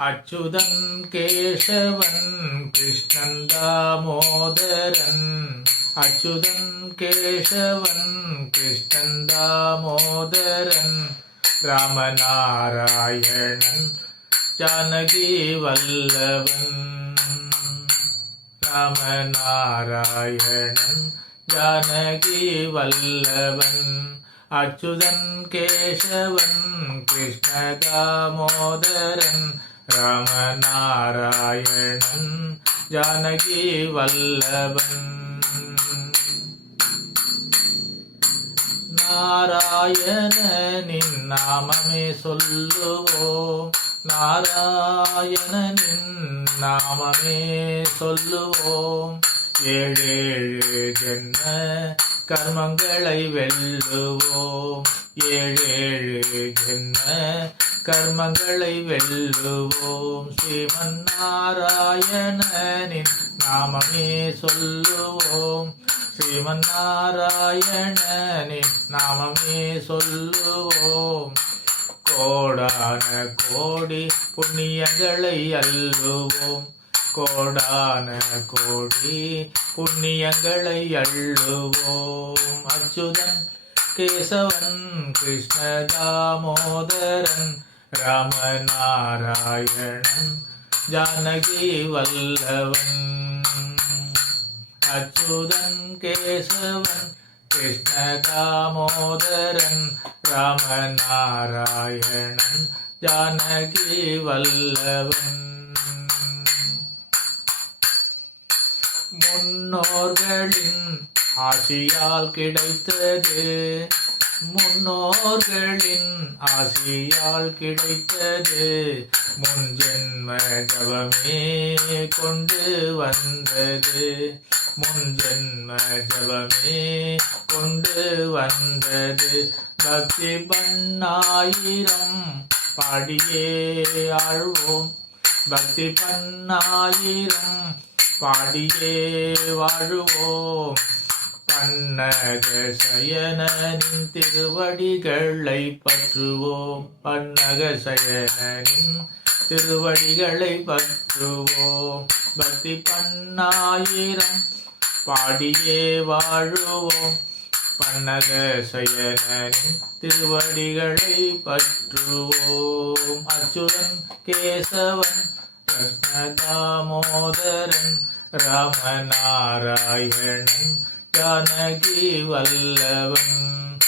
அச்சுதன் கேசவன் கிருஷ்ணன் தாமோதரன் அச்சுதன் கேசவன் கிருஷ்ணன் தாமோதரன் ராமநாராயணன் ஜானகி வல்லவன் ராமநாராயணன் ஜானகி வல்லவன் அச்சுதன் கேசவன் கிருஷ்ண தாமோதரன் ராமநாராயணன் ஜானகி வல்லபன் நாராயணனின் நாமமே சொல்லுவோம். நாராயணனின் நாமமே சொல்லுவோம். ஏழேழு ஜென்ம கர்மங்களை வெல்லுவோம். ஏழேழு ஜென்ம கர்மங்களை வெல்லுவோம். ஸ்ரீமன் நாராயணனின் நாமமே சொல்லுவோம். ஸ்ரீமன் நாராயணனின் நாமமே சொல்லுவோம். கோடான கோடி புண்ணியங்களை அள்ளுவோம். கோடான கோடி புண்ணியங்களை அள்ளுவோம். அச்சுதன் கேசவன் கிருஷ்ண தாமோதரன் ராமநாராயணன் ஜானகி வல்லவன் அச்சுதன் கேசவன் கிருஷ்ண தாமோதரன் ராமநாராயணன் ஜானகி வல்லவன். முன்னோர்களின் ஆசியால் கிடைத்தது முன்னோர்களின் ஆசியால் கிடைத்தது. முன் ஜென்ம ஜபமே கொண்டு வந்தது. முன் ஜென்ம ஜபமே கொண்டு வந்தது. பக்தி பண்ணாயிரம் பாடியே ஆழ்வோம். பக்தி பண்ணாயிரம் பாடியே வாழுவோம். பன்னக சயனின் திருவடிகளை பற்றுவோம். பன்னக சயனின் திருவடிகளை பற்றுவோம். பக்தி பன்னாயிரம் பாடியே வாழுவோம். பன்னக சயனின் திருவடிகளை பற்றுவோம். அச்சுரன் கேசவன் கிருஷ்ண தாமோதரன் ராமநாராயணன் ஜானகி வல்லவன்.